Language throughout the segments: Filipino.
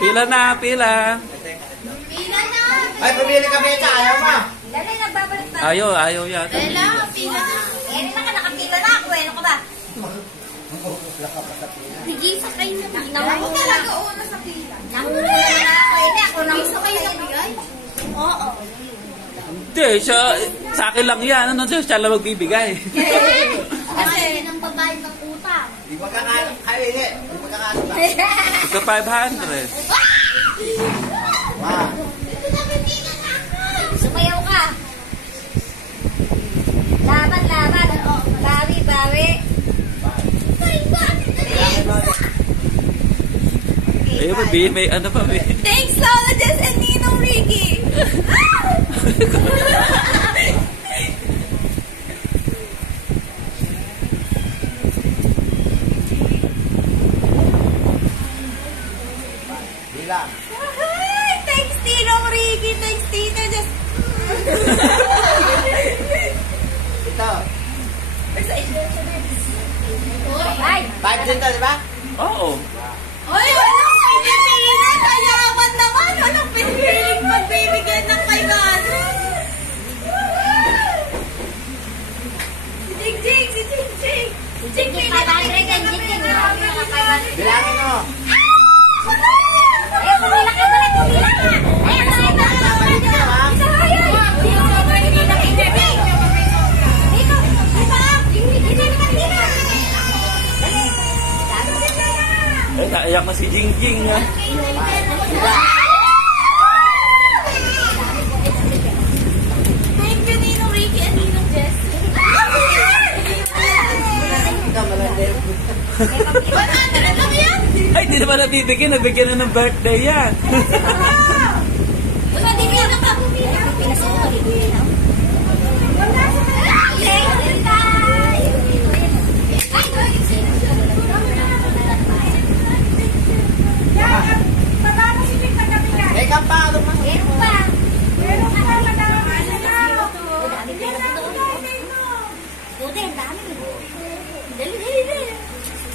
Pila na, pila. Pila na. Ay, pumili ka beta. Ayaw mo. Dali, nagbabalik na. Ayaw yata. Dala, pila na. Eh, nakapila na ako eh. Ano ka ba? Bigisa kayo na pila. Ako talaga una sa pila. Nanguna na ako. Hindi, ako nang isa kayo nabigay. Oo. Hindi, sa akin lang yan. Ano, siya lang magbibigay. Kasi ng babae ng utang. Di ba kakain? Hindi. Di ba kakain ba? Ito 500. Wow. Sumayaw ka. Laban. Bawi. Ayun, may ano pa, may. Thanks, Lola Jess and Ninong Ricky. Bilang. Thanks, Ninong Ricky. Thanks, Tita Jess. Ito. Ay! 5 dito, di ba? Oo. Ay, walang pinipilit! Kayaman naman! Walang pinipilit magbibigay ng 500! Si Jing! Si Jing! 500 and Jing! Bilangin mo. Ay, pumila ka! Pumila ka! Ay, isa kayo! Dito sa mga hindi nakikinig! Dito! Ay, naiyak na si Jingjing. Thank you, Ninong Ricky and Ninong Jess. Ikaw malandi. 100 lang yan! Ay, di naman nabibigyan. Nabigyan na ng birthday yan. Wala, di na pa. Pinasuko, di na. Eka pa, ano pa? Meron pa. Meron pa. Dali, ang dami. Dali.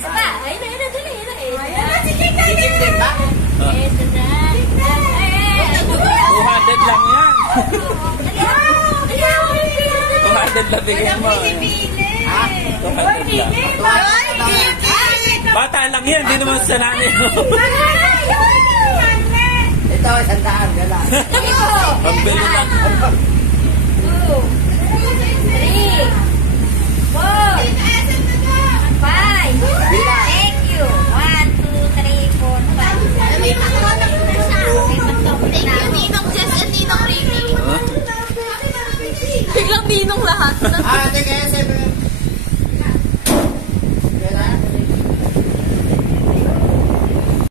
Sapa, ayun na, dali. Ayun na, si Jing, Jing ba? Ito na. 200 lang yan. 200 lang bigyan mo. Ha? 200 lang. Bata lang yan, hindi naman sa nanay mo. Ito, 100. Gala. Pambili lang. 2, 3, 4, 5. Thank you. 1, 2, 3, 4, 5. May pakulang na siya. Thank you, Ninong Jess and Ninong Ricky. Huh? Biglang Ninong lahat. Ah, sige, 7.